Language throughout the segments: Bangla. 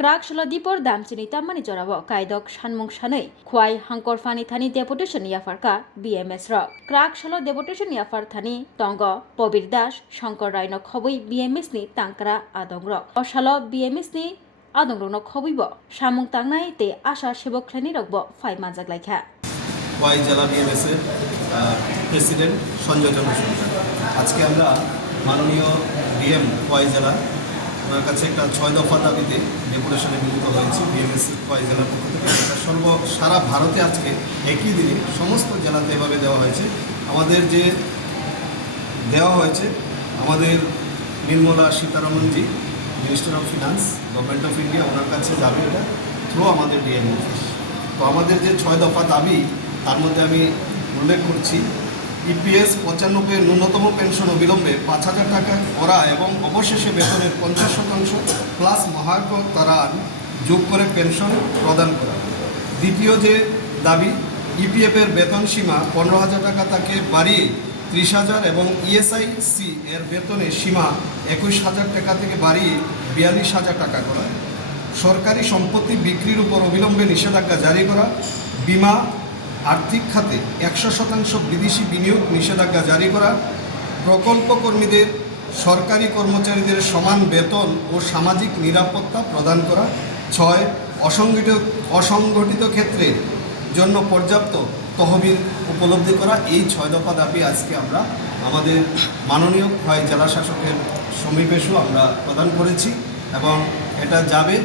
ক্রাক সলদীপর দামচিনি তাম্মানি জরাব কায়দক সানমুং সাनै খোয়াই হাঙ্কর ফানি থানি ডেপুটেশন ইয়াফারকা BMS রক ক্রাক সল ডেপুটেশন ইয়াফার থানি তঙ্গ পবির দাস শঙ্কর রায়নক খবই BMS ni তাংকরা আদং রক অসাল BMS ni আদং রক খবইব সামুং তাংনাই তে আশা সেবক খ্লানি রকব ফাই মানজাক লাইখা খোয়াই জেলা BMS এর প্রেসিডেন্ট সঞ্জয় চন্দ্র সরকার। আজকে আমরা মাননীয় DM খোয়াই জেলা ওনার কাছে একটা 6 দফা দাবিতে ডেপুটেশনে মিলিত হয়েছি। BMS খোয়াই জেলার পক্ষ থেকে সারা ভারতে আজকে একই দিনে সমস্ত জেলাতে এভাবে দেওয়া হয়েছে। আমাদের যে দেওয়া হয়েছে আমাদের নির্মলা সীতারামনজি, minister of finance, government of India, ওনার কাছে যাবে এটা থ্রু আমাদের DM অফিস। তো আমাদের যে 6 দফা দাবি তার মধ্যে আমি উল্লেখ করছি EPS 95 ন্যূনতম পেনশন অবিলম্বে 5,000 টাকা করা এবং অবশেষে বেতনের 50% প্লাস মহার্ঘ তারান যোগ করে পেনশন প্রদান করা। দ্বিতীয় যে দাবি EPF এর বেতন সীমা 15,000 টাকা তাকে বাড়িয়ে 30,000 এবং ESIC এর বেতনের সীমা 21,000 টাকা থেকে বাড়িয়ে 42,000 টাকা করা। সরকারি সম্পত্তি বিক্রির উপর অবিলম্বে নিষেধাজ্ঞা জারি করা। বিমা আর্থিক খাতে 100% বিদেশি বিনিয়োগ নিষেধাজ্ঞা জারি করা। প্রকল্প কর্মীদের সরকারি কর্মচারীদের সমান বেতন ও সামাজিক নিরাপত্তা প্রদান করা। 6 অসংগঠিত ক্ষেত্রে জন্য পর্যাপ্ত তহবিল উপলব্ধি করা। এই 6 দফা দাবি আজকে আমরা আমাদের মাননীয় খোয়াই জেলা শাসকের সমীপেশু আমরা প্রদান করেছি এবং এটা যাবে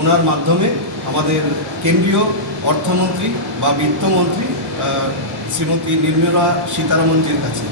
ওনার মাধ্যমে আমাদের কেন্দ্রীয় অর্থমন্ত্রী বা বিত্তমন্ত্রী শ্রীমতী নির্মলা সীতারামনজির কাছে।